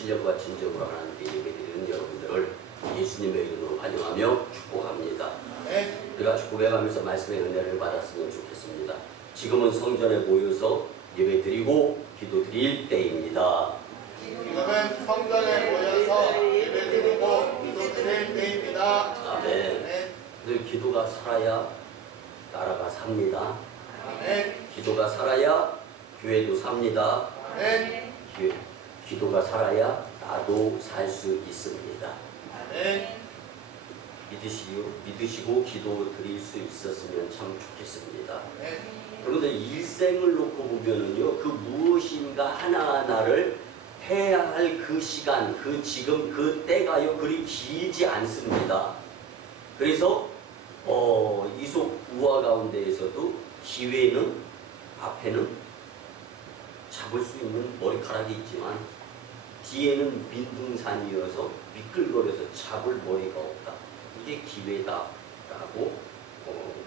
신령과 진정으로 하나님께 예배드리는 여러분들을 예수님의 이름으로 환영하며 축복합니다. 우리가 축복해가면서 말씀의 은혜를 받았으면 좋겠습니다. 지금은 성전에 모여서 예배드리고 기도드릴 때입니다. 지금은 성전에 모여서 예배드리고 기도드릴 때입니다. 아멘. 늘 기도가 살아야 나라가 삽니다. 아멘. 기도가 살아야 교회도 삽니다. 아멘. 기도가 살아야 나도 살 수 있습니다. 아멘. 믿으시고 기도 드릴 수 있었으면 참 좋겠습니다. 아멘. 그런데 일생을 놓고 보면은요, 그 무엇인가 하나하나를 해야 할 그 시간, 그 지금, 그 때가요, 그리 길지 않습니다. 그래서, 이속 우화 가운데에서도 기회는, 앞에는 잡을 수 있는 머리카락이 있지만, 뒤에는 민둥산이어서 미끌거려서 잡을 머리가 없다. 이게 기회다라고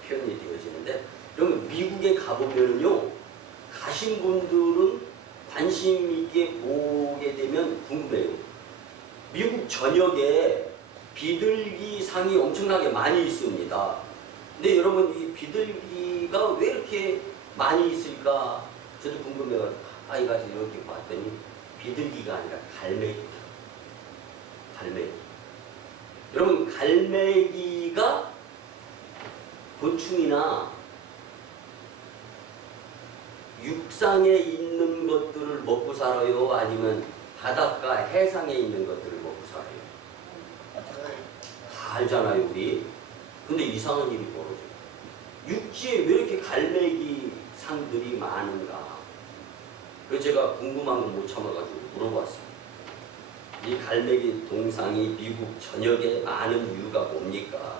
표현이 되어지는데, 그러면 미국에 가보면요, 가신 분들은 관심 있게 보게 되면 궁금해요. 미국 전역에 비둘기 상이 엄청나게 많이 있습니다. 근데 여러분, 이 비둘기가 왜 이렇게 많이 있을까? 저도 궁금해가지고 가까이 가서 이렇게 봤더니 비둘기가 아니라 갈매기다. 갈매기. 여러분, 갈매기가 곤충이나 육상에 있는 것들을 먹고 살아요? 아니면 바닷가 해상에 있는 것들을 먹고 살아요? 다 알잖아요, 우리. 근데 이상한 일이 벌어져요. 육지에 왜 이렇게 갈매기 상들이 많은가? 그래서 제가 궁금한 거 못 참아가지고 물어봤어요. 이 갈매기 동상이 미국 전역에 많은 이유가 뭡니까?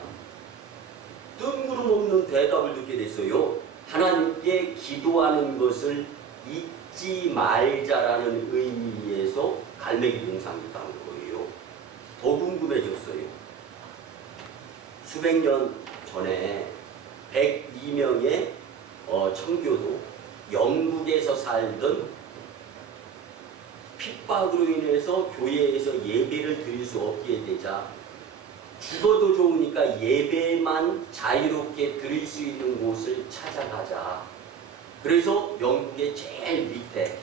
뜬구름 없는 대답을 듣게 됐어요. 하나님께 기도하는 것을 잊지 말자라는 의미에서 갈매기 동상이 있다는 거예요. 더 궁금해졌어요. 수백 년 전에 102명의 청교도, 영국에서 살던 핍박으로 인해서 교회에서 예배를 드릴 수 없게 되자 죽어도 좋으니까 예배만 자유롭게 드릴 수 있는 곳을 찾아가자. 그래서 영국의 제일 밑에,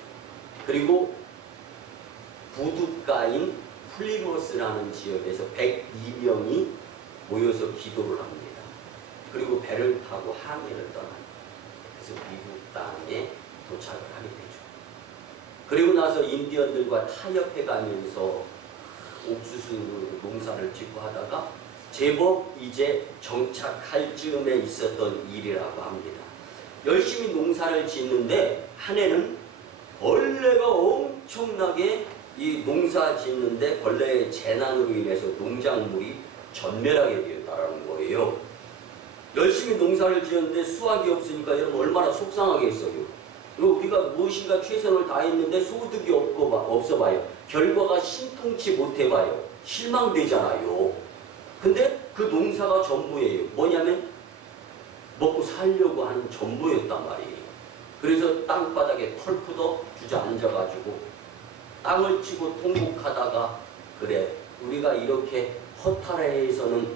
그리고 부둣가인 플리머스라는 지역에서 102명이 모여서 기도를 합니다. 그리고 배를 타고 항해를 떠납니다. 그래서 미국 땅에 도착을 하게 되죠. 그리고 나서 인디언들과 타협해 가면서 옥수수 농사를 짓고 하다가 제법 이제 정착할 즈음에 있었던 일이라고 합니다. 열심히 농사를 짓는데 한 해는 벌레가 엄청나게 이 농사 짓는데 벌레의 재난으로 인해서 농작물이 전멸하게 되었다는 거예요. 열심히 농사를 지었는데 수확이 없으니까 여러분 얼마나 속상하겠어요. 우리가 무엇인가 최선을 다했는데 소득이 없어 봐요. 결과가 신통치 못해 봐요. 실망되잖아요. 근데 그 농사가 전부예요. 뭐냐면 먹고 살려고 하는 전부였단 말이에요. 그래서 땅바닥에 털푸덕 주저앉아가지고 땅을 치고 통곡하다가, 그래, 우리가 이렇게 허탈해서는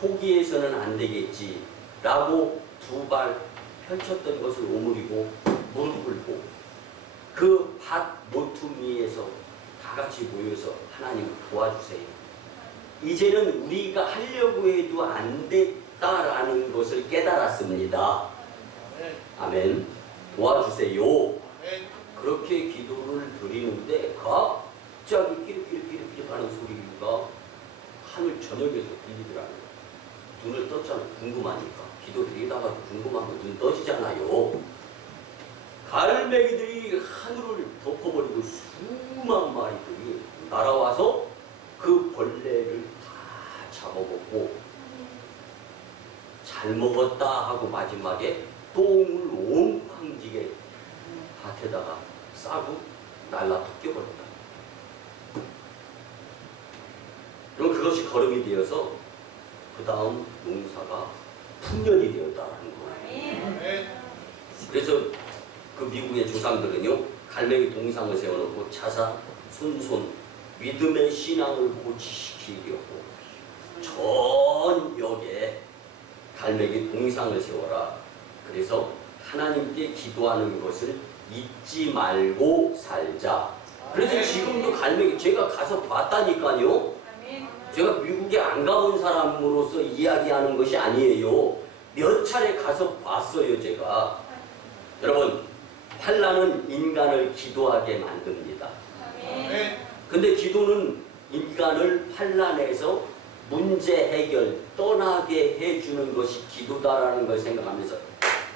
포기해서는 안 되겠지 라고 두 발 펼쳤던 것을 오므리고 무릎 꿇고 그 밭 모퉁이에서 다 같이 모여서 하나님 도와주세요. 이제는 우리가 하려고 해도 안 됐다라는 것을 깨달았습니다. 아멘. 도와주세요. 그렇게 기도를 드리는데 갑자기 끼리끼리 하는 소리가 하늘 저녁에서 들리더라고요. 눈을 떴잖아요. 궁금하니까. 기도 드리다가 궁금한 거 눈 떠지잖아요. 갈매기들이 하늘을 덮어버리고 수만 마리들이 날아와서 그 벌레를 다 잡아먹고 잘 먹었다 하고 마지막에 똥을 옹팡지게 밭에다가 싸고 날라 벗겨버렸다. 그럼 그것이 거름이 되어서 그 다음 농사가 풍년이 되었다는 거예요. 그래서 그 미국의 조상들은요, 갈매기 동상을 세워놓고 자사, 손손, 믿음의 신앙을 고취시키려고 전역에 갈매기 동상을 세워라. 그래서 하나님께 기도하는 것을 잊지 말고 살자. 그래서 지금도 갈매기 제가 가서 봤다니까요. 제가 미국에 안 가본 사람으로서 이야기하는 것이 아니에요. 몇 차례 가서 봤어요, 제가. 여러분, 환난은 인간을 기도하게 만듭니다. 근데 기도는 인간을 환난에서 문제 해결, 떠나게 해주는 것이 기도다라는 걸 생각하면서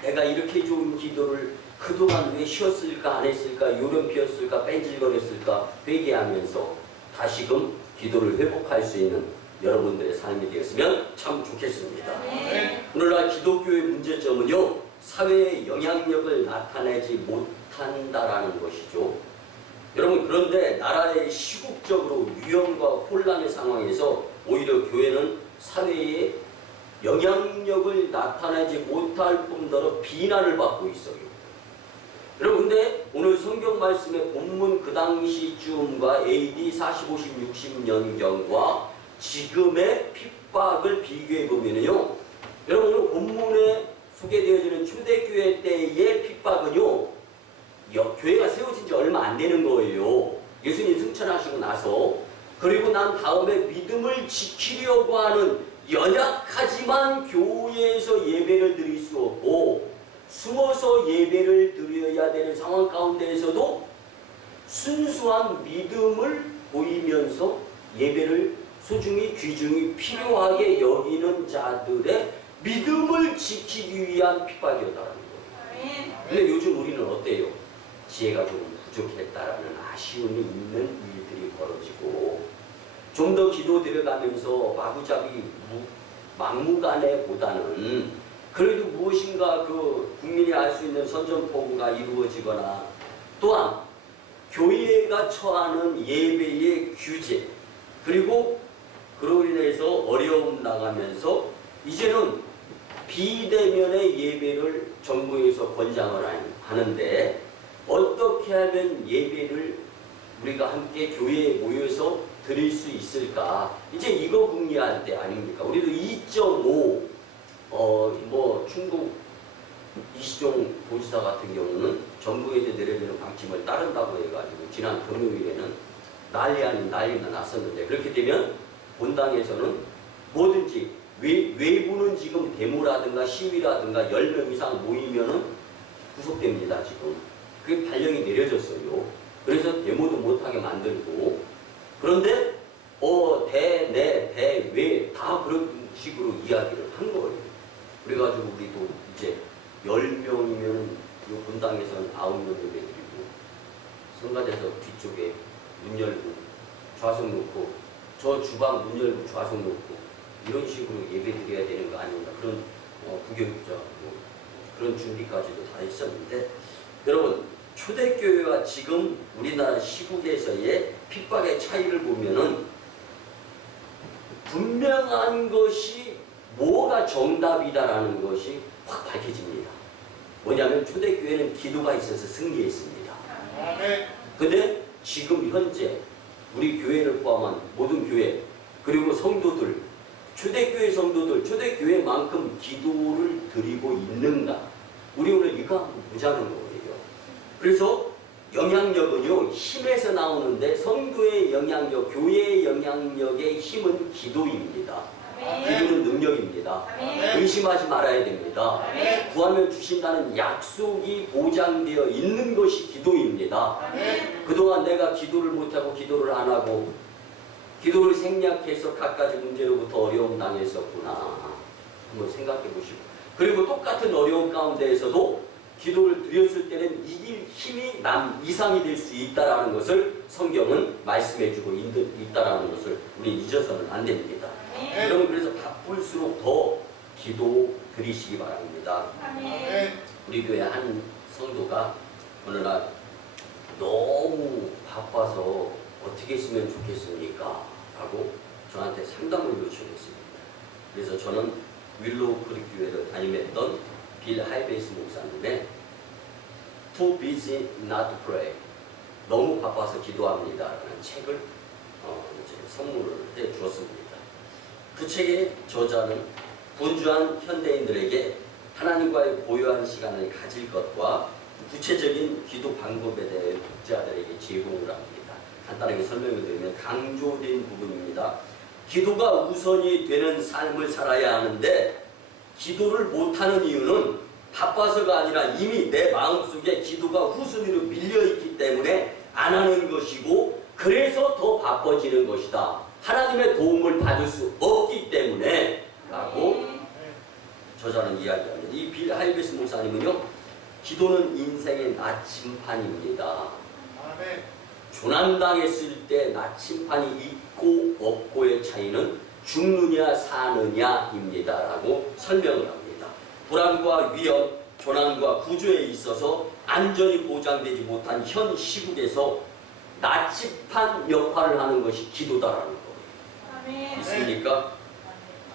내가 이렇게 좋은 기도를 그동안 왜 쉬었을까, 안 했을까, 요령 피웠을까, 뺀질거렸을까 회개하면서 다시금 기도를 회복할 수 있는 여러분들의 삶이 되었으면 참 좋겠습니다. 오늘날 기독교의 문제점은요, 사회의 영향력을 나타내지 못한다라는 것이죠. 여러분, 그런데 나라의 시국적으로 위험과 혼란의 상황에서 오히려 교회는 사회에 영향력을 나타내지 못할 뿐더러 비난을 받고 있어요. 여러분, 근데 오늘 성경 말씀의 본문 그 당시쯤과 AD 40, 50, 60년경과 지금의 핍박을 비교해 보면요, 여러분 오늘 본문에 소개되어지는 초대교회 때의 핍박은요, 교회가 세워진 지 얼마 안 되는 거예요. 예수님 승천하시고 나서. 그리고 난 다음에 믿음을 지키려고 하는 연약하지만 교회에서 예배를 드릴 수 없고 숨어서 예배를 드려야 되는 상황 가운데에서도 순수한 믿음을 보이면서 예배를 소중히 귀중히 필요하게 여기는 자들의 믿음을 지키기 위한 핍박이었다는 거예요. 근데 요즘 우리는 어때요? 지혜가 좀 부족했다라는 아쉬움이 있는 일들이 벌어지고 좀 더 기도 들어가면서 마구잡이 막무가내보다는 그래도 무엇인가 그 국민이 알 수 있는 선전포고가 이루어지거나 또한 교회가 처하는 예배의 규제 그리고 그로 인해서 어려움 나가면서 이제는 비대면의 예배를 정부에서 권장을 하는데 어떻게 하면 예배를 우리가 함께 교회에 모여서 드릴 수 있을까? 이제 이거 궁리할 때 아닙니까? 우리도 2.5 충북 이시종 도지사 같은 경우는 정부에서 내려지는 방침을 따른다고 해가지고 지난 금요일에는 난리 아닌 난리가 났었는데 그렇게 되면 본당에서는 뭐든지 외부는 지금 데모라든가 시위라든가 10명 이상 모이면은 구속됩니다. 지금 그게 발령이 내려졌어요. 그래서 데모도 못하게 만들고 그런데 대, 외 다 그런 식으로 이야기를 한 거예요. 그래가지고 우리도 이제 10명이면 이 본당에서는 9명 예배 드리고 성가대에서 뒤쪽에 문 열고 좌석 놓고 저 주방 문 열고 좌석 놓고 이런 식으로 예배 드려야 되는 거 아닌가 그런 부교육자 그런 준비까지도 다 했었는데 여러분 초대교회와 지금 우리나라 시국에서의 핍박의 차이를 보면은 분명한 것이 뭐가 정답이다라는 것이 확 밝혀집니다. 뭐냐면 초대교회는 기도가 있어서 승리했습니다. 근데 지금 현재 우리 교회를 포함한 모든 교회 그리고 성도들 초대교회 성도들 초대교회만큼 기도를 드리고 있는가 우리 오늘 이거 한번 보자는 거예요. 그래서 영향력은요 힘에서 나오는데 성도의 영향력 교회의 영향력의 힘은 기도입니다. 기도는 능력입니다. 의심하지 말아야 됩니다. 구하면 주신다는 약속이 보장되어 있는 것이 기도입니다. 그동안 내가 기도를 못하고 기도를 안 하고 기도를 생략해서 갖가지 문제로부터 어려움 당했었구나 한번 생각해 보시고 그리고 똑같은 어려움 가운데에서도 기도를 드렸을 때는 이길 힘이 남 이상이 될 수 있다는 것을 성경은 말씀해주고 있다는 것을 우리 잊어서는 안 됩니다. 여러분 그래서 바쁠수록 더 기도 드리시기 바랍니다. 우리 교회 한 성도가 어느 날 너무 바빠서 어떻게 했으면 좋겠습니까? 라고 저한테 상담을 요청했습니다. 그래서 저는 윌로우 크릭 교회를 담임했던 빌 하이베이스 목사님의 Too Busy Not to Pray 너무 바빠서 기도합니다 라는 책을 이제 선물을 해 주었습니다. 그 책의 저자는 분주한 현대인들에게 하나님과의 고요한 시간을 가질 것과 구체적인 기도 방법에 대해 독자들에게 제공을 합니다. 간단하게 설명을 드리면 강조된 부분입니다. 기도가 우선이 되는 삶을 살아야 하는데 기도를 못하는 이유는 바빠서가 아니라 이미 내 마음속에 기도가 후순위로 밀려있기 때문에 안 하는 것이고 그래서 더 바빠지는 것이다. 하나님의 도움을 받을 수 없기 때문에 라고 저자는 이야기합니다. 이 빌 하이베스 목사님은요, 기도는 인생의 나침판입니다. 아멘. 조난당했을 때 나침판이 있고 없고의 차이는 죽느냐 사느냐입니다 라고 설명을 합니다. 불안과 위험, 조난과 구조에 있어서 안전이 보장되지 못한 현 시국에서 나침판 역할을 하는 것이 기도다라는 거예요. 아멘. 있습니까?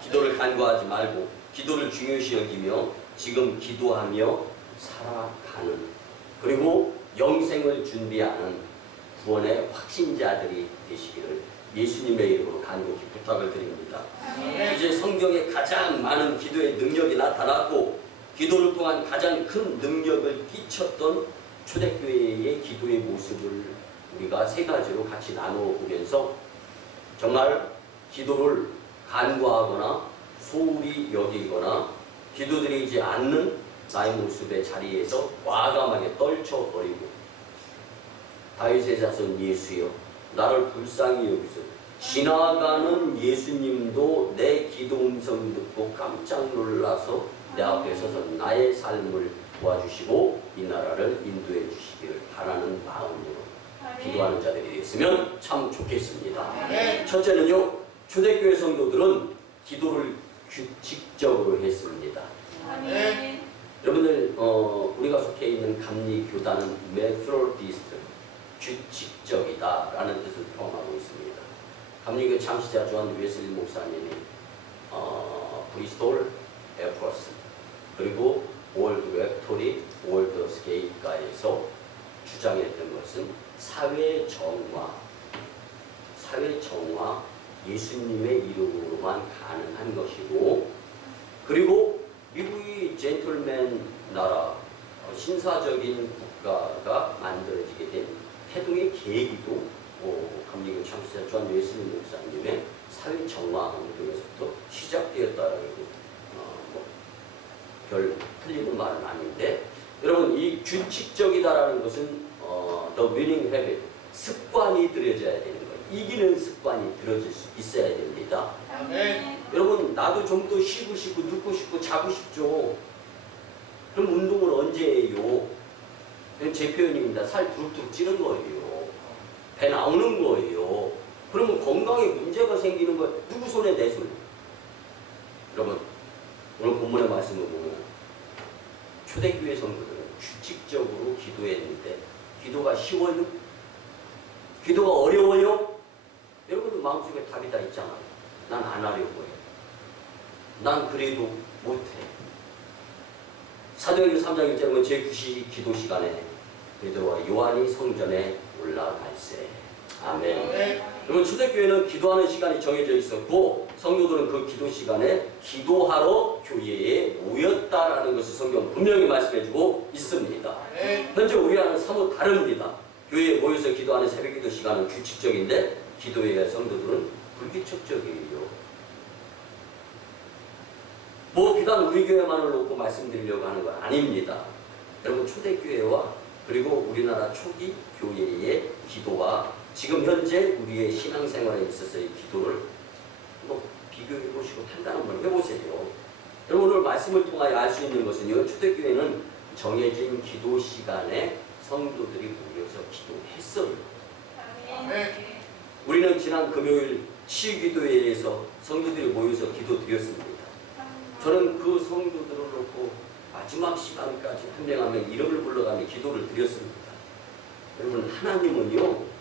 기도를 간과하지 말고 기도를 중요시 여기며 지금 기도하며 살아가는, 그리고 영생을 준비하는 구원의 확신자들이 되시기를 예수님의 이름으로 간곡히 부탁을 드립니다. 아멘. 이제 성경에 가장 많은 기도의 능력이 나타났고 기도를 통한 가장 큰 능력을 끼쳤던 초대교회의 기도의 모습을 우리가 세 가지로 같이 나누어 보면서 정말 기도를 간과하거나 소홀히 여기거나 기도드리지 않는 나의 모습의 자리에서 과감하게 떨쳐버리고 다윗의 자손 예수여 나를 불쌍히 여기소서. 지나가는 예수님도 내 기도 음성 듣고 깜짝 놀라서 내 앞에 서서 나의 삶을 도와주시고 이 나라를 인도해 주시기를 바라는 마음으로 기도하는 자들이 됐으면 참 좋겠습니다. 네. 첫째는요, 초대교회 성도들은 기도를 규칙적으로 했습니다. 아멘. 여러분들 우리가 속해 있는 감리교단은 메소디스트, 규칙적이다라는 뜻을 포함하고 있습니다. 감리교 창시자 조한 웨슬리 목사님이 브리스톨, 에퍼스, 그리고 월드 렉토리, 월드 스케이가에서 주장했던 것은 사회 정화, 예수님의 이름으로만 가능한 것이고, 그리고 미국이 젠틀맨 나라, 신사적인 국가가 만들어지게 된 태동의 계기도 감리교 창시자 조한 웨슬리 목사님의 사회 정화 운동에서부터 시작되었다라고 별 틀리는 말은 아닌데, 여러분 이 규칙적이다라는 것은 the winning habit, 습관이 들여져야 되는 거예요. 이기는 습관이 들어질 수 있어야 됩니다. 아멘. 여러분 나도 좀 더 쉬고 싶고 눕고 싶고 자고 싶죠. 그럼 운동을 언제 해요? 그건 제 표현입니다. 살 툭툭 찌는 거예요. 배 나오는 거예요. 그러면 건강에 문제가 생기는 거예요. 누구 손에 내 손? 여러분 오늘 본문의 말씀을 보면 초대교회 성도들은 규칙적으로 기도했는데 기도가 쉬워요? 기도가 어려워요? 여러분들 마음속에 답이 다 있잖아요. 난 안 하려고 해요. 난 그래도 못해. 사도행전 3장 1절에 보면 제9시 기도 시간에 베드로와 요한이 성전에 올라갈세. 아멘. 네. 그러면 초대교회는 기도하는 시간이 정해져 있었고 성도들은 그 기도 시간에 기도하러 교회에 모였다라는 것을 성경 분명히 말씀해주고 있습니다. 네. 현재 우리와는 사뭇 다릅니다. 교회에 모여서 기도하는 새벽기도 시간은 규칙적인데 기도회의 성도들은 불규칙적이에요. 뭐 비단 우리 교회만을 놓고 말씀드리려고 하는 건 아닙니다. 여러분 초대교회와 그리고 우리나라 초기 교회의 기도와 지금 현재 우리의 신앙생활에 있어서의 기도를 뭐 비교해 보시고 판단 한번 해보세요. 여러분 오늘 말씀을 통하여 알 수 있는 것은요, 초대교회는 정해진 기도 시간에 성도들이 모여서 기도했어요. 아멘. 우리는 지난 금요일 시기도회에서 성도들이 모여서 기도드렸습니다. 저는 그 성도들을 놓고 마지막 시간까지 한 명 한 명 이름을 불러가며 기도를 드렸습니다. 여러분 하나님은요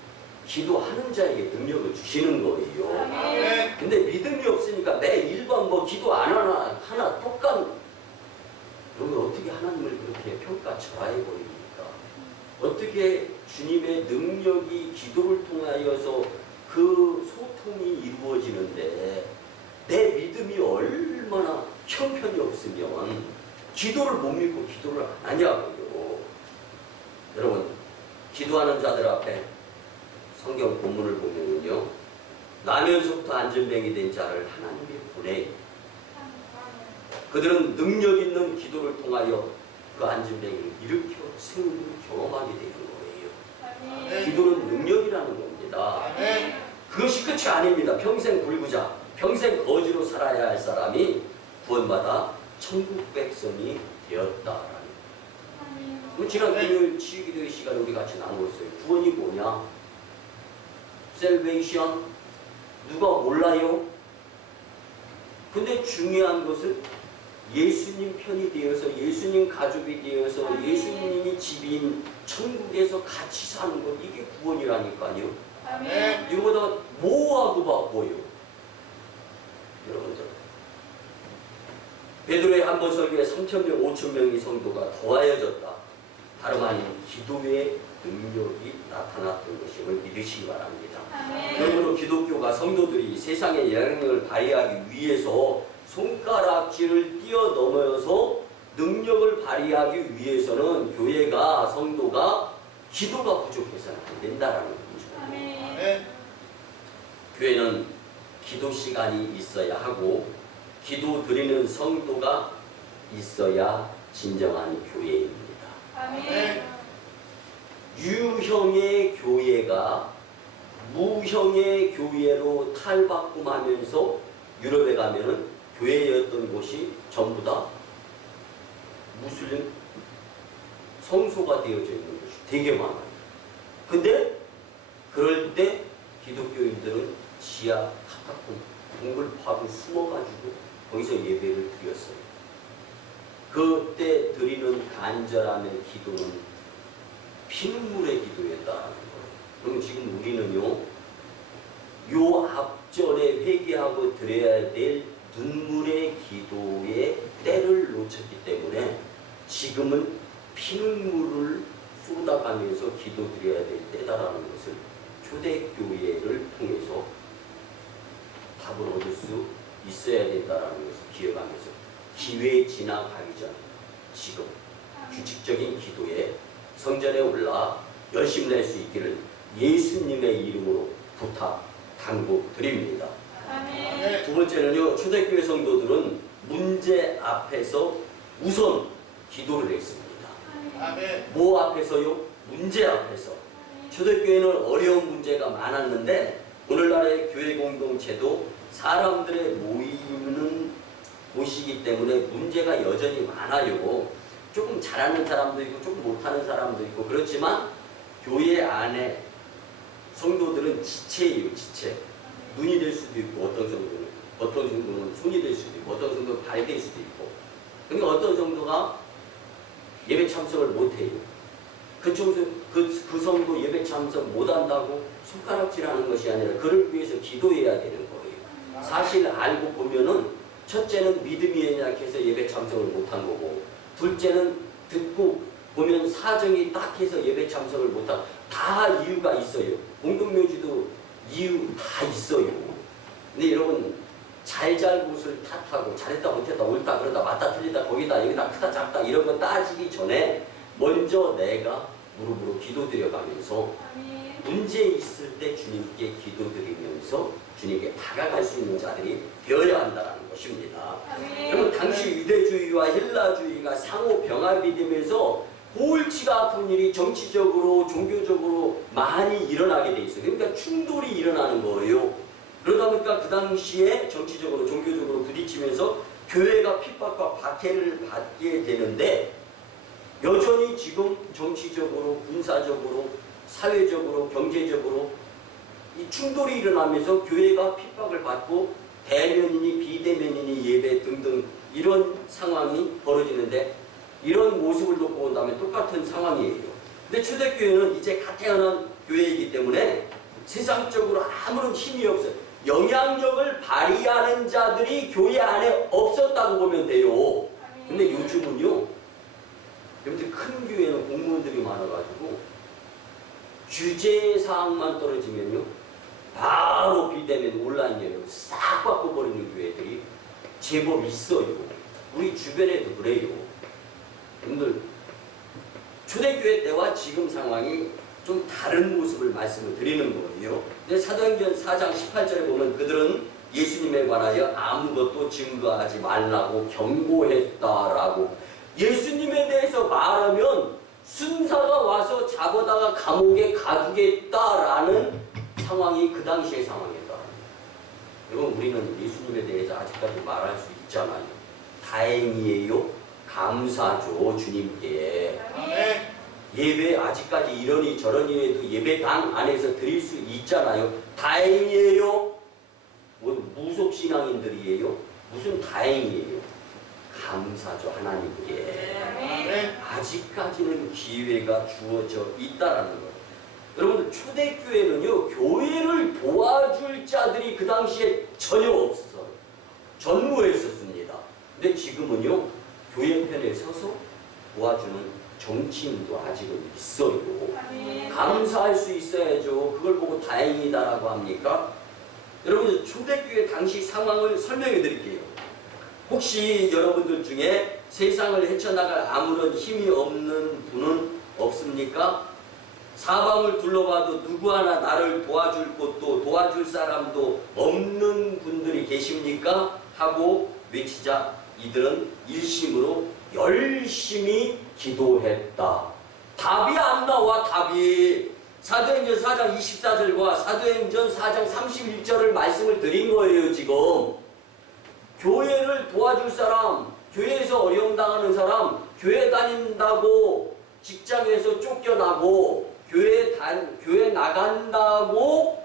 기도하는 자에게 능력을 주시는 거예요. 아멘. 근데 믿음이 없으니까 매 일반 뭐 기도 안 하나 똑같은, 여러분 어떻게 하나님을 그렇게 평가절하해버립니까? 어떻게 주님의 능력이 기도를 통하여서 그 소통이 이루어지는데 내 믿음이 얼마나 형편이 없으면 기도를 못 믿고 기도를 안 하냐고요. 여러분, 기도하는 자들 앞에 성경 본문을 보면요, 나면서부터 안전뱅이 된 자를 하나님이 보내요. 그들은 능력 있는 기도를 통하여 그 안전뱅이를 일으켜 세우는 경험하게 되는 거예요. 기도는 능력이라는 겁니다. 그것이 끝이 아닙니다. 평생 불구자, 평생 거지로 살아야 할 사람이 구원받아 천국 백성이 되었다라는. 지난 금요일 치유기도의 시간에 우리 같이 나누었어요. 구원이 뭐냐? 셀베이션. 누가 몰라요? 근데 중요한 것은 예수님 편이 되어서, 예수님 가족이 되어서, 예수님이 집인 천국에서 같이 사는 것, 이게 구원이라니까요. 이거보다 뭐하고 바꿔요? 여러분들, 베드로의 한 번 설교에 3,000명, 5,000명의 성도가 더하여졌다. 다름 아닌 기도의 능력이 나타났던 것임을 믿으시기 바랍니다. 그러므로 기독교가 성도들이 세상의 영향력을 발휘하기 위해서 손가락질을 뛰어넘어서 능력을 발휘하기 위해서는 교회가, 성도가 기도가 부족해서는 안 된다라는 거죠. 교회는 기도 시간이 있어야 하고 기도 드리는 성도가 있어야 진정한 교회입니다. 유형의 교회가 무형의 교회로 탈바꿈하면서 유럽에 가면은 교회였던 곳이 전부 다 무슬림 성소가 되어져 있는 곳이 되게 많아요. 근데 그럴 때 기독교인들은 지하 카타콤 동굴 파고 숨어가지고 거기서 예배를 드렸어요. 그때 드리는 간절함의 기도는 피눈물의 기도였다는 거예요. 그럼 지금 우리는요, 요 앞절에 회개하고 드려야 될 눈물의 기도의 때를 놓쳤기 때문에 지금은 피눈물을 쏟아가면서 기도드려야 될 때다라는 것을 초대교회를 통해서 답을 얻을 수 있어야 된다는 것을 기억하면서 기회 지나가기 전 지금 규칙적인 기도에 성전에 올라 열심히 낼 수 있기를 예수님의 이름으로 부탁 당부드립니다. 두 번째는요, 초대교회 성도들은 문제 앞에서 우선 기도를 했습니다. 뭐 앞에서요? 문제 앞에서. 초대교회는 어려운 문제가 많았는데 오늘날의 교회 공동체도 사람들의 모이는 곳이기 때문에 문제가 여전히 많아요. 조금 잘하는 사람도 있고 조금 못하는 사람도 있고 그렇지만 교회 안에 성도들은 지체예요. 지체. 눈이 될 수도 있고 어떤 정도는 손이 될 수도 있고 어떤 정도는 발이 될 수도 있고, 그러니까 어떤 정도가 예배 참석을 못해요. 그 성도 예배 참석 못한다고 손가락질하는 것이 아니라 그를 위해서 기도해야 되는 거예요. 사실 알고 보면은 첫째는 믿음이 연약해서 예배 참석을 못한 거고, 둘째는 듣고 보면 사정이 딱해서 예배 참석을 못한, 다 이유가 있어요. 공동묘지도 이유 다 있어요. 근데 여러분, 잘잘못을 탓하고 잘했다 못했다 옳다 그러다 맞다 틀리다 거기다 여기다 크다 작다 이런 거 따지기 전에 먼저 내가 무릎으로 기도드려가면서 문제 있을 때 주님께 기도드리면서 주님께 다가갈 수 있는 자들이 되어야 한다는 것입니다. 여러분, 당시 유대주의와 헬라주의가 상호 병합이 되면서 골치가 아픈 일이 정치적으로 종교적으로 많이 일어나게 돼 있어요. 그러니까 충돌이 일어나는 거예요. 그러다 보니까 그 당시에 정치적으로 종교적으로 부딪히면서 교회가 핍박과 박해를 받게 되는데, 여전히 지금 정치적으로 군사적으로 사회적으로 경제적으로 이 충돌이 일어나면서 교회가 핍박을 받고 대면이니 비대면이니 예배 등등 이런 상황이 벌어지는데, 이런 모습을 놓고 본다면 똑같은 상황이에요. 근데 초대교회는 이제 갓 태어난 교회이기 때문에 세상적으로 아무런 힘이 없어요. 영향력을 발휘하는 자들이 교회 안에 없었다고 보면 돼요. 근데 요즘은요, 여러분들 큰 교회는 공무원들이 많아가지고 주제사항만 떨어지면요 바로 비대면 온라인 예배로 싹 바꿔버리는 교회들이 제법 있어요. 우리 주변에도 그래요. 여러분들 초대교회 때와 지금 상황이 좀 다른 모습을 말씀을 드리는 거예요. 근데 사도행전 4장 18절에 보면 그들은 예수님에 관하여 아무것도 증거하지 말라고 경고했다라고. 예수님에 대해서 말하면 순사가 와서 잡아다가 감옥에 가두겠다라는 상황이 그 당시의 상황이다. 여러분 우리는 예수님에 대해서 아직까지 말할 수 있잖아요. 다행이에요. 감사죠 주님께. 아멘. 예배 아직까지 이러니 저러니 해도 예배당 안에서 드릴 수 있잖아요. 다행이에요. 뭐 무속신앙인들이에요. 무슨 다행이에요. 감사죠 하나님께. 아멘. 아직까지는 기회가 주어져 있다라는 거예요. 여러분 초대교회는요 교회를 도와줄 자들이 그 당시에 전혀 없었어요. 전무했었습니다. 근데 지금은요 교회 편에 서서 도와주는 정치인도 아직은 있어요. 감사할 수 있어야죠. 그걸 보고 다행이다라고 합니까? 여러분 초대교회 당시 상황을 설명해 드릴게요. 혹시 여러분들 중에 세상을 헤쳐나갈 아무런 힘이 없는 분은 없습니까? 사방을 둘러봐도 누구 하나 나를 도와줄 곳도 도와줄 사람도 없는 분들이 계십니까? 하고 외치자 이들은 일심으로 열심히 기도했다. 답이 안 나와. 답이 사도행전 4장 24절과 사도행전 4장 31절을 말씀을 드린 거예요. 지금 교회를 도와줄 사람, 교회에서 어려움 당하는 사람, 교회 다닌다고 직장에서 쫓겨나고 교회 나간다고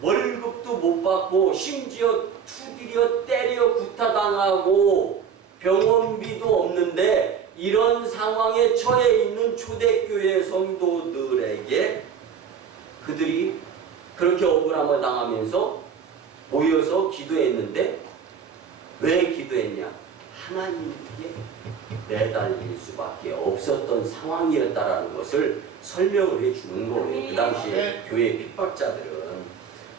월급도 못 받고 심지어 두드려 때려 구타당하고 병원비도 없는데 이런 상황에 처해 있는 초대교회 성도들에게 그들이 그렇게 억울함을 당하면서 모여서 기도했는데 왜 기도했냐? 하나님께 매달릴 수밖에 없었던 상황이었다라는 것을 설명을 해주는 거예요. 그 당시에 교회 핍박자들은.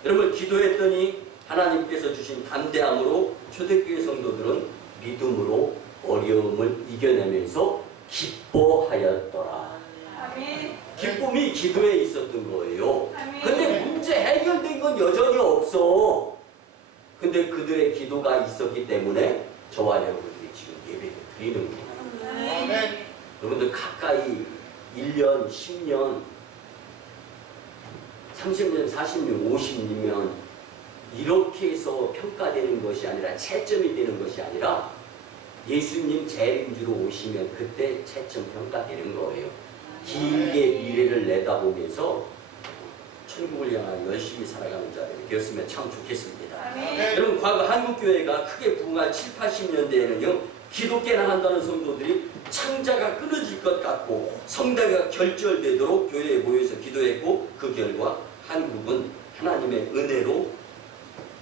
여러분 기도했더니 하나님께서 주신 담대함으로 초대교회 성도들은 믿음으로 어려움을 이겨내면서 기뻐하였더라. 기쁨이 기도에 있었던 거예요. 근데 문제 해결된 건 여전히 없어. 근데 그들의 기도가 있었기 때문에 저와 여러분들이 지금 예배를 드리는 거예요. 여러분들 가까이 1년, 10년, 30년, 40년, 50년 이렇게 해서 평가되는 것이 아니라 채점이 되는 것이 아니라 예수님 재림주로 오시면 그때 채점 평가되는 거예요. 길게 미래를 내다보면서 천국을 향하여 열심히 살아가는 자들이 되었으면 참 좋겠습니다. 여러분 과거 한국교회가 크게 부흥한 7, 80년대에는요 기독계나 한다는 성도들이 창자가 끊어질 것 같고 성대가 결절되도록 교회에 모여서 기도했고 그 결과 한국은 하나님의 은혜로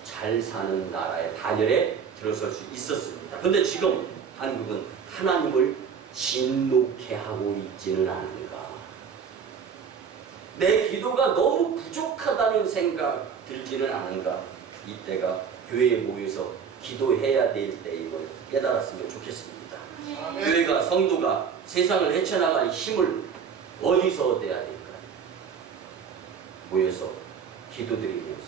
잘 사는 나라의 단열에 들어설 수 있었습니다. 그런데 지금 한국은 하나님을 진노케 하고 있지는 않은가. 내 기도가 너무 부족하다는 생각 들지는 않은가. 이때가 교회에 모여서 기도해야 될 때임을 깨달았으면 좋겠습니다. 교회가 성도가 세상을 헤쳐나갈 힘을 어디서 얻어야 될까요? 모여서 기도드리면서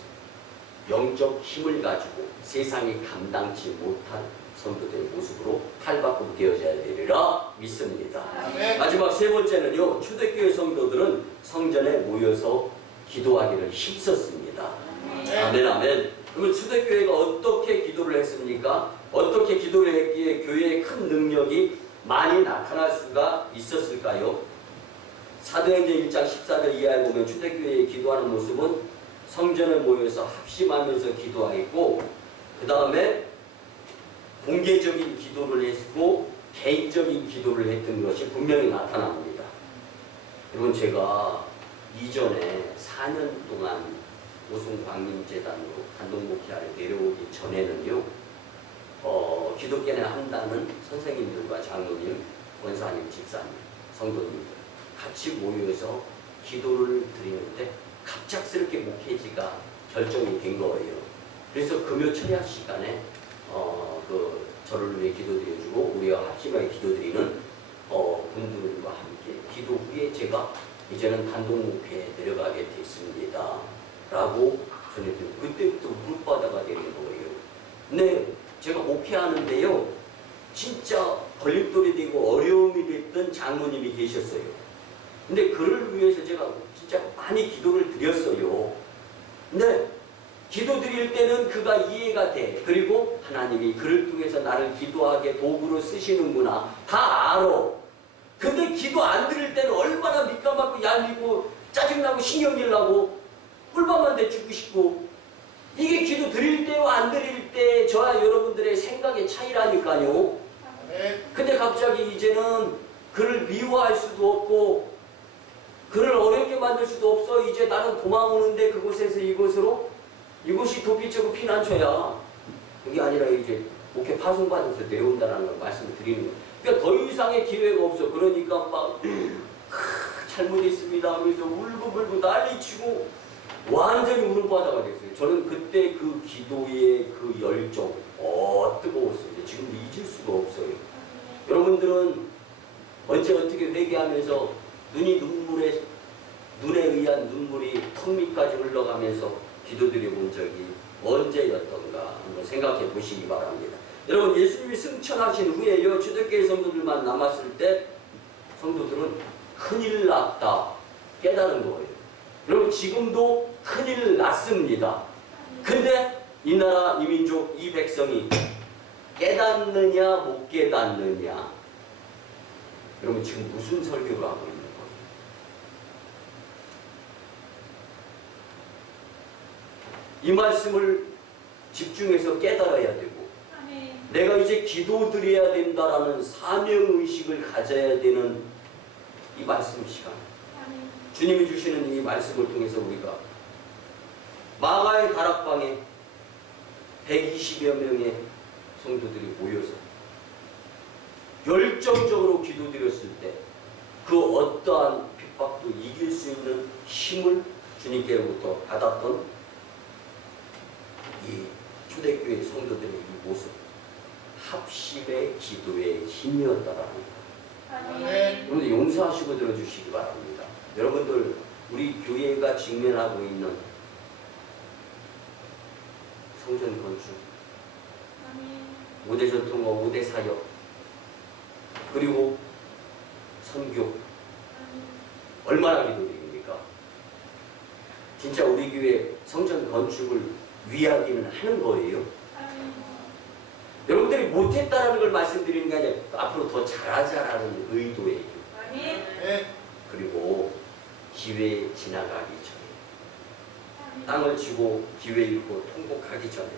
영적 힘을 가지고 세상이 감당치 못한 성도들의 모습으로 탈바꿈 되어져야 되리라 믿습니다. 마지막 세 번째는요. 초대교회 성도들은 성전에 모여서 기도하기를 힘썼습니다. 아멘 아멘. 그러면 초대교회가 어떻게 기도를 했습니까? 어떻게 기도를 했기에 교회에 큰 능력이 많이 나타날 수가 있었을까요? 사도행전 1장 14절 이하에 보면 초대교회의 기도하는 모습은 성전에 모여서 합심하면서 기도하였고 그 다음에 공개적인 기도를 했고 개인적인 기도를 했던 것이 분명히 나타납니다. 여러분 제가 이전에 4년 동안 오송광림재단으로 단독목회하러 내려오기 전에는요 기독교회 한다는 선생님들과 장로님, 원사님, 집사님, 성도님들 같이 모여서 기도를 드리는데 갑작스럽게 목회지가 결정이 된 거예요. 그래서 금요 철야 시간에 저를 위해 기도드려주고 우리와 합심하게 기도드리는 분들과 함께 기도 후에 제가 이제는 단독 목회에 내려가게 됐습니다. 라고 전해드리고 그때부터 물바다가 되는 거예요. 네, 제가 목회하는데요. 진짜 걸림돌이 되고 어려움이 됐던 장로님이 계셨어요. 근데 그를 위해서 제가 진짜 많이 기도를 드렸어요. 근데 기도 드릴 때는 그가 이해가 돼. 그리고 하나님이 그를 통해서 나를 기도하게 도구로 쓰시는구나. 다 알아. 근데 기도 안 드릴 때는 얼마나 밑감하고 얄미고 짜증나고 신경질 나고 꿀밤만 대주고 싶고 이게 기도 드릴 때와 안 드릴 때 저와 여러분들의 생각의 차이라니까요. 근데 갑자기 이제는 그를 미워할 수도 없고 그를 어렵게 만들 수도 없어. 이제 나는 도망오는데 그곳에서 이곳으로 이곳이 도피처고 피난처야. 그게 아니라 이제 목회 파송받아서 내려온다는 걸 말씀을 드리는 거예요. 그러니까 더 이상의 기회가 없어. 그러니까 막 잘못했습니다 하면서 울고불고 난리치고 완전히 우는 바다가 됐어요. 저는 그때 그 기도의 그 열정 뜨거웠어요. 지금도 잊을 수가 없어요. 여러분들은 언제 어떻게 회개하면서 눈에 의한 눈물이 턱 밑까지 흘러가면서 기도드려 본 적이 언제였던가 한번 생각해 보시기 바랍니다. 여러분, 예수님이 승천하신 후에요, 초대교회 성도들만 남았을 때 성도들은 큰일 났다 깨달은 거예요. 여러분, 지금도 큰일 났습니다. 근데 이 나라, 이 민족, 이 백성이 깨닫느냐 못 깨닫느냐. 여러분, 지금 무슨 설교를 하고 있는 거예요? 이 말씀을 집중해서 깨달아야 되고 내가 이제 기도드려야 된다라는 사명의식을 가져야 되는 이 말씀 시간. 주님이 주시는 이 말씀을 통해서 우리가 마가의 다락방에 120여 명의 성도들이 모여서 열정적으로 기도드렸을 때 그 어떠한 핍박도 이길 수 있는 힘을 주님께로부터 받았던 이 초대교회 성도들의 이 모습, 합심의 기도의 힘이었다라는 것. 여러분들 용서하시고 들어주시기 바랍니다. 여러분들, 우리 교회가 직면하고 있는 성전 건축, 5대 전통과 5대 사역, 그리고 선교, 얼마나 기도드립니까? 진짜 우리 교회 성전 건축을 위하기는 하는 거예요. 여러분들이 못했다는 걸 말씀드리는 게 아니라 앞으로 더 잘하자라는 의도예요. 그리고 기회 지나가기 전에, 땅을 치고 기회 잃고 통곡하기 전에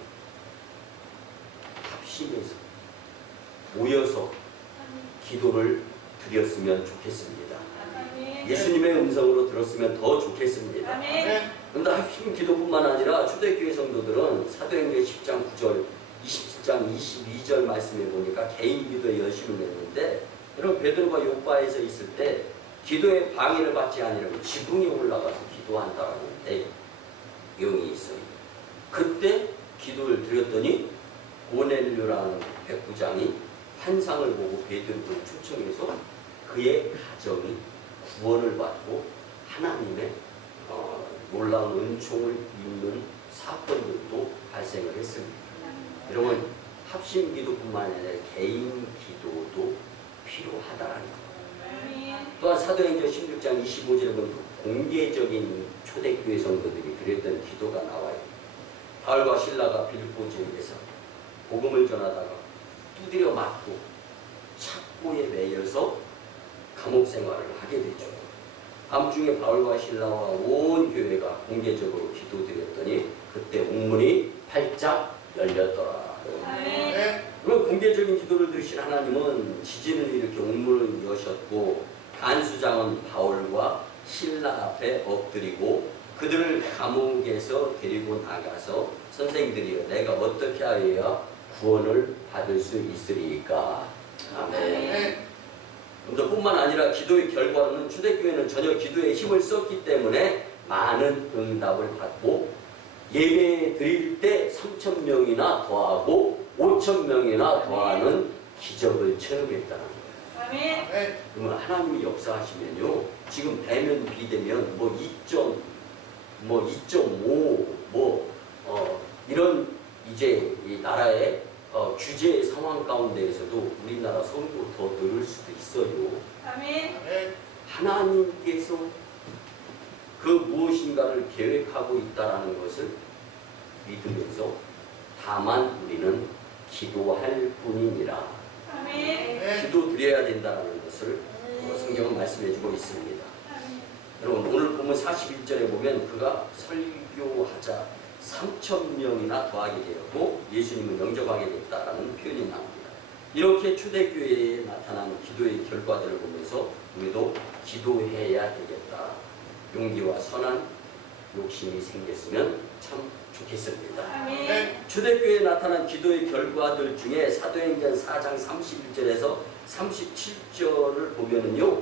합심해서 모여서 기도를 드렸으면 좋겠습니다. 예수님의 음성으로 들었으면 더 좋겠습니다. 그런데 합심 기도뿐만 아니라 초대교회 성도들은 사도행전 10장 9절 27장 22절 말씀에 보니까 개인 기도에 열심을 냈는데, 여러분, 베드로가 요바에서 있을 때 기도에 방해를 받지 않으려고 지붕에 올라가서 기도한다라는 내용이 있어요. 그때 기도를 드렸더니 고넬료라는 백부장이 환상을 보고 베드로를 초청해서 그의 가정이 구원을 받고 하나님의 놀라운 은총을 입는 사건들도 발생을 했습니다. 여러분, 합심 기도뿐만 아니라 개인 기도도 필요하다라는 것. 또한 사도행전 16장 25절에 보면 공개적인 초대교회 성도들이 드렸던 기도가 나와요. 바울과 실라가 빌립보 지역에서 복음을 전하다가 두드려 맞고 착고에 매여서 감옥 생활을 하게 되죠. 밤중에 바울과 실라와 온 교회가 공개적으로 기도드렸더니 그때 옥문이 활짝 열렸더라. 그 공개적인 기도를 들으신 하나님은 지진을 일으켜 옥문을 여셨고, 간수장은 바울과 실라 앞에 엎드리고 그들을 감옥에서 데리고 나가서 선생들이여, 내가 어떻게 하여야 구원을 받을 수 있으리까? 아멘. 뿐만 아니라 기도의 결과로는 초대교회는 전혀 기도에 힘을 썼기 때문에 많은 응답을 받고 예배 드릴 때 3,000명이나 더하고 5,000명이나 더하는 기적을 체험했다는 거예요. 아멘. 그러면 하나님이 역사하시면요, 지금 대면 비대면 뭐 2.5 이런 이제 이 나라의 규제 상황 가운데에서도 우리나라 성도 더 늘을 수도 있어요. 아멘. 하나님께서 그 무엇인가를 계획하고 있다라는 것을 믿으면서 다만 우리는 기도할 뿐이니라. 아멘. 기도드려야 된다는 것을 성경은 말씀해주고 있습니다. 아멘. 여러분 오늘 보면 41절에 보면 그가 설교하자 3,000명이나 더하게 되었고 예수님을 영접하게 됐다라는 표현이 나옵니다. 이렇게 초대교회에 나타난 기도의 결과들을 보면서 우리도 기도해야 되겠다. 용기와 선한 욕심이 생겼으면 참 좋겠습니다. 아멘. 초대교회에 나타난 기도의 결과들 중에 사도행전 4장 31절에서 37절을 보면은요,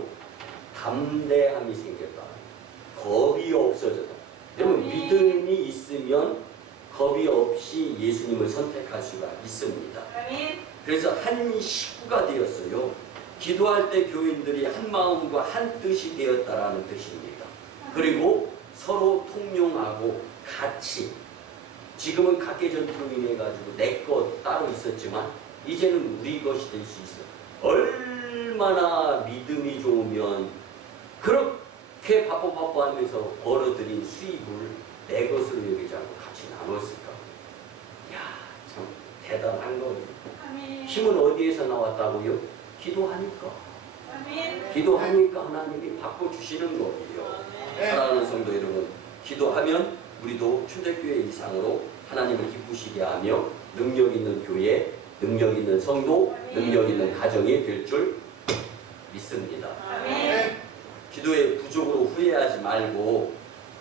담대함이 생겼다. 겁이 없어졌다. 여러분 믿음이 있으면 겁이 없이 예수님을 선택할 수가 있습니다. 아멘. 그래서 한 식구가 되었어요. 기도할 때 교인들이 한 마음과 한 뜻이 되었다라는 뜻입니다. 그리고 서로 통용하고 같이, 지금은 각계 전투로 인해 가지고 내 것 따로 있었지만 이제는 우리 것이 될 수 있어요. 얼마나 믿음이 좋으면 그렇게 바빠하면서 벌어들인 수입을 내 것으로 여기지 않고 같이 나눴을까? 이야, 참 대단한 거예요. 아멘. 힘은 어디에서 나왔다고요? 기도하니까. 아멘. 기도하니까 하나님이 바꿔주시는 거예요. 사랑하는 성도 여러분, 기도하면 우리도 초대교회 이상으로 하나님을 기쁘시게 하며 능력 있는 교회, 능력 있는 성도, 능력 있는 가정이 될 줄 믿습니다. 아멘. 기도의 부족으로 후회하지 말고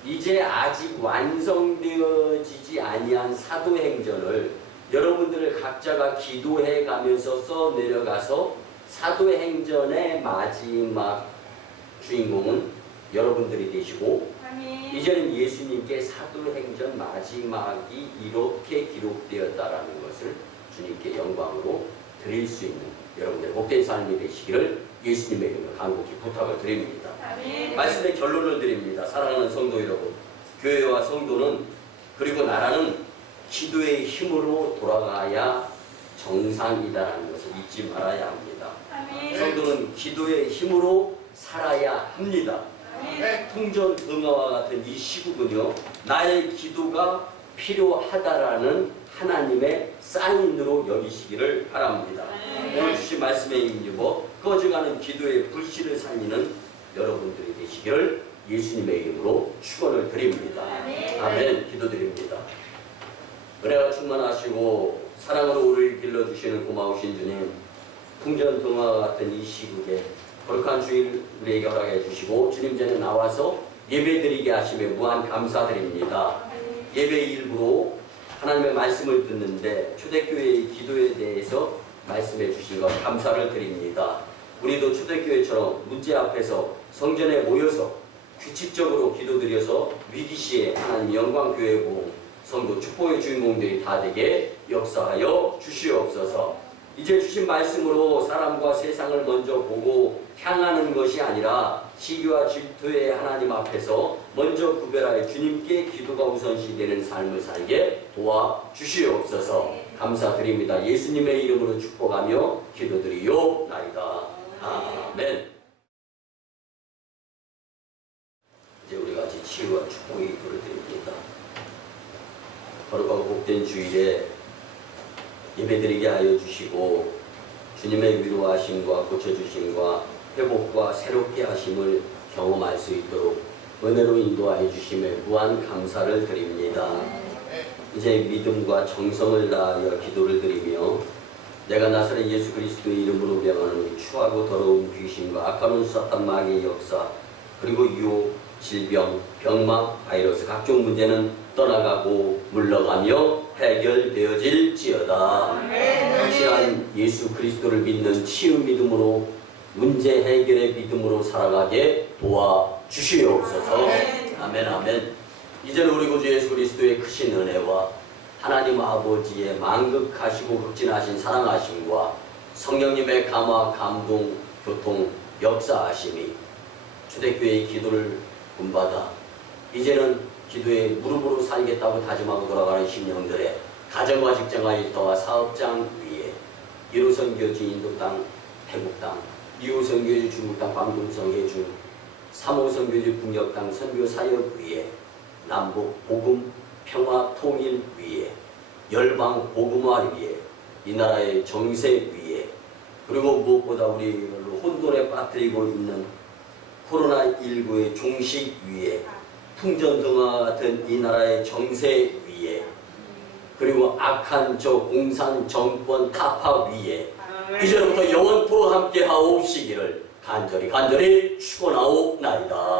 이제 아직 완성되어지지 아니한 사도행전을 여러분들 각자가 기도해 가면서 써 내려가서 사도행전의 마지막 주인공은 여러분들이 되시고, 아멘. 이제는 예수님께 사도행전 마지막이 이렇게 기록되었다라는 것을 주님께 영광으로 드릴 수 있는 여러분들의 복된 삶이 되시기를 예수님의 이름으로 간곡히 부탁을 드립니다. 아멘. 말씀의 결론을 드립니다. 사랑하는 성도 여러분, 교회와 성도는 그리고 나라는 기도의 힘으로 돌아가야 정상이다라는 것을 잊지 말아야 합니다. 아멘. 성도는 기도의 힘으로 살아야 합니다. 아멘. 풍전 등화와 같은 이 시국은요, 나의 기도가 필요하다라는 하나님의 사인으로 여기시기를 바랍니다. 오늘 주신 말씀에 힘입어 꺼져가는 기도의 불씨를 살리는 여러분들이 되시기를 예수님의 이름으로 축원을 드립니다. 아멘. 기도드립니다. 은혜가 충만하시고 사랑으로 우리를 길러주시는 고마우신 주님, 풍전 등화와 같은 이 시국에 거룩한 주일 우리에게 허락해 주시고 주님 전에 나와서 예배드리게 하심에 무한 감사드립니다. 예배 일부로 하나님의 말씀을 듣는데 초대교회의 기도에 대해서 말씀해 주신 것 감사를 드립니다. 우리도 초대교회처럼 문제 앞에서 성전에 모여서 규칙적으로 기도드려서 위기시에 하나님 영광교회 보험 성도 축복의 주인공들이 다 되게 역사하여 주시옵소서. 이제 주신 말씀으로 사람과 세상을 먼저 보고 향하는 것이 아니라 시기와 질투의 하나님 앞에서 먼저 구별하여 주님께 기도가 우선시 되는 삶을 살게 도와주시옵소서. 감사드립니다. 예수님의 이름으로 축복하며 기도드리옵나이다. 아멘. 이제 우리가 같이 치유와 축복의 기도를 드립니다. 거룩하고 복된 주일에 예배드리게 하여 주시고 주님의 위로하심과 고쳐주심과 회복과 새롭게 하심을 경험할 수 있도록 은혜로 인도하여 주심에 무한 감사를 드립니다. 이제 믿음과 정성을 다하여 기도를 드리며 내가 나사렛 예수 그리스도의 이름으로 명하는 추하고 더러운 귀신과 악한 사탄 마귀의 역사 그리고 유혹, 질병, 병마, 바이러스 각종 문제는 떠나가고 물러가며 해결되어질지어다. 확실한 예수 그리스도를 믿는 치유 믿음으로 문제 해결의 믿음으로 살아가게 도와주시옵소서. 아멘 아멘. 이제는 우리 구주 예수 그리스도의 크신 은혜와 하나님 아버지의 만극하시고 극진하신 사랑하심과 성령님의 감화, 감동, 교통, 역사하심이 초대교회의 기도를 본받아 이제는 기도에 무릎으로 살겠다고 다짐하고 돌아가는 심령들의 가정과 직장과 일터와 사업장 위에 1호 선교지 인도 땅, 태국 땅, 2호 선교지 중국 땅, 광둥성 해주, 3호 선교지 북녘 땅 선교 사역 위에 남북 복음 평화 통일 위에 열방 복음화 위에 이 나라의 정세 위에 그리고 무엇보다 우리를 혼돈에 빠뜨리고 있는 코로나19의 종식 위에 풍전등화 된 이 나라의 정세 위에 그리고 악한 저 공산 정권 타파 위에 이제부터 영원토 함께 하옵시기를 간절히 축원하옵나이다.